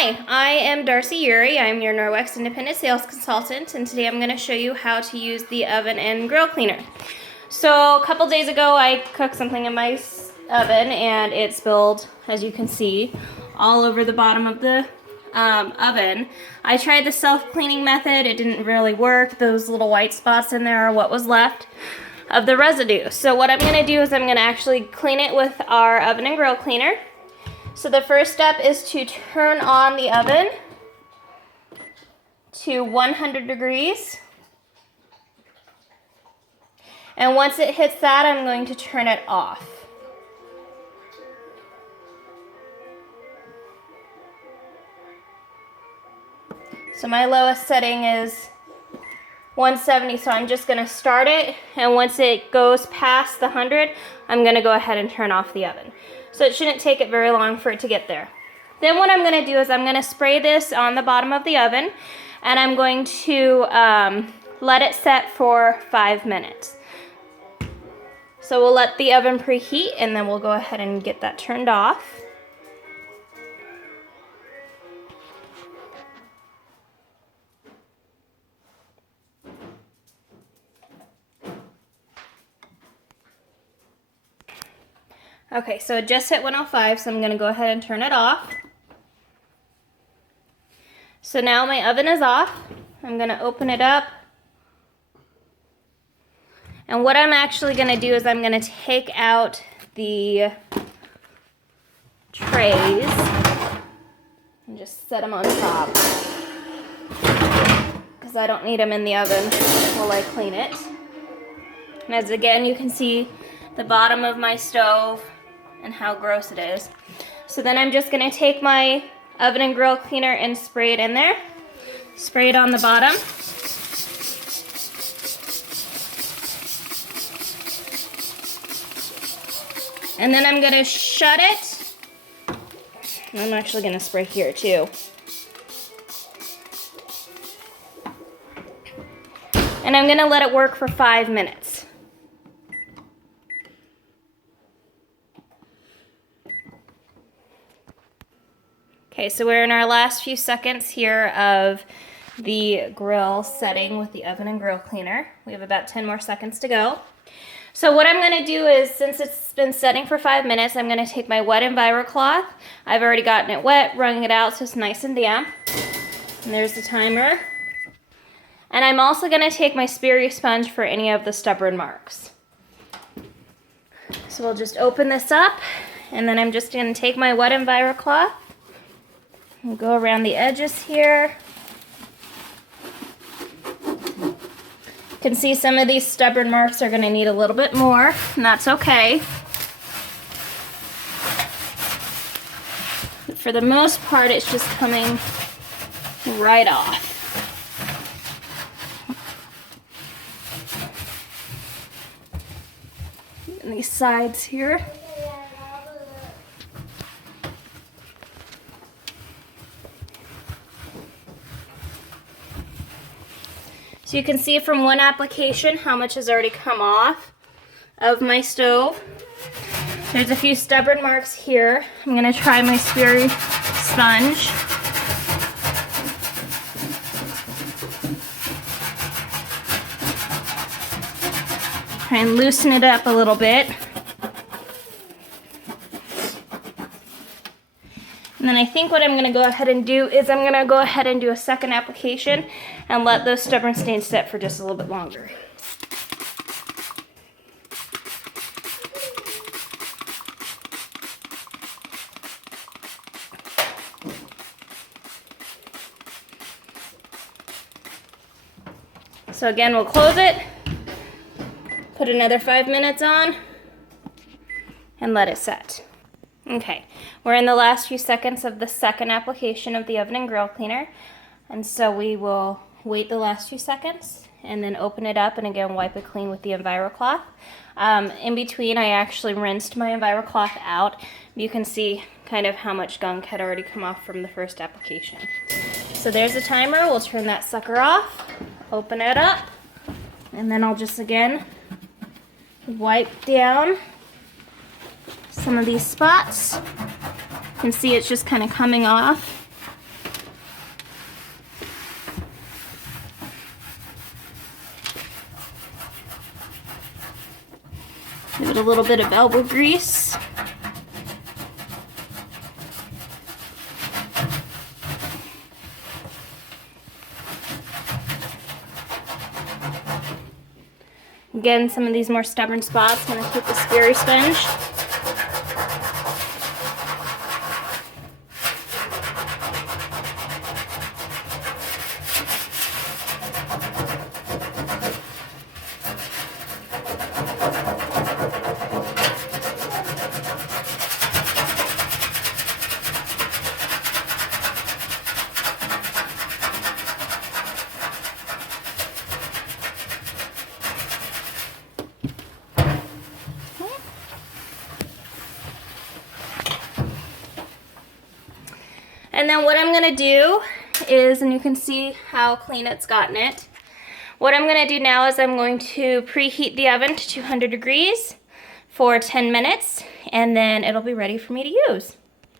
Hi, I am Darcy Uri. I'm your Norwex independent sales consultant, and today I'm going to show you how to use the oven and grill cleaner. So a couple days ago I cooked something in my oven and it spilled, as you can see, all over the bottom of the oven. I tried the self-cleaning method. It didn't really work. Those little white spots in there are what was left of the residue. So what I'm going to do is I'm going to actually clean it with our oven and grill cleaner. So the first step is to turn on the oven to 100 degrees. And once it hits that, I'm going to turn it off. So my lowest setting is 170, so I'm just going to start it, and once it goes past the 100, I'm going to go ahead and turn off the oven. So it shouldn't take it very long for it to get there. Then what I'm going to do is I'm going to spray this on the bottom of the oven, and I'm going to let it set for 5 minutes. So we'll let the oven preheat, and then we'll go ahead and get that turned off. Okay, so it just hit 105, so I'm going to go ahead and turn it off. So now my oven is off. I'm going to open it up. And what I'm actually going to do is I'm going to take out the trays and just set them on top, because I don't need them in the oven while I clean it. And as again, you can see the bottom of my stove and how gross it is. So then I'm just going to take my oven and grill cleaner and spray it in there. Spray it on the bottom. And then I'm going to shut it. And I'm actually going to spray here too. And I'm going to let it work for 5 minutes. Okay, so we're in our last few seconds here of the grill setting with the oven and grill cleaner. We have about 10 more seconds to go. So what I'm going to do is, since it's been setting for 5 minutes, I'm going to take my wet EnviroCloth. I've already gotten it wet, wrung it out so it's nice and damp. And there's the timer. And I'm also going to take my Speary sponge for any of the stubborn marks. So we'll just open this up, and then I'm just going to take my wet EnviroCloth and go around the edges here. You can see some of these stubborn marks are going to need a little bit more, and that's okay. But for the most part, it's just coming right off. And these sides here. So you can see from one application how much has already come off of my stove. There's a few stubborn marks here. I'm going to try my Speary sponge. Try and loosen it up a little bit. And then I think what I'm going to go ahead and do is I'm going to go ahead and do a second application and let those stubborn stains set for just a little bit longer. So again, we'll close it, put another 5 minutes on, and let it set. Okay, we're in the last few seconds of the second application of the oven and grill cleaner, and so we will wait the last few seconds and then open it up and again wipe it clean with the EnviroCloth. In between, I actually rinsed my EnviroCloth out. You can see kind of how much gunk had already come off from the first application. So there's the timer. We'll turn that sucker off, open it up, and then I'll just again wipe down some of these spots. You can see it's just kind of coming off. Give it a little bit of elbow grease. Again, some of these more stubborn spots, I'm going to take the scary sponge. And then what I'm gonna do is, and you can see how clean it's gotten it. What I'm gonna do now is I'm going to preheat the oven to 200 degrees for 10 minutes, and then it'll be ready for me to use.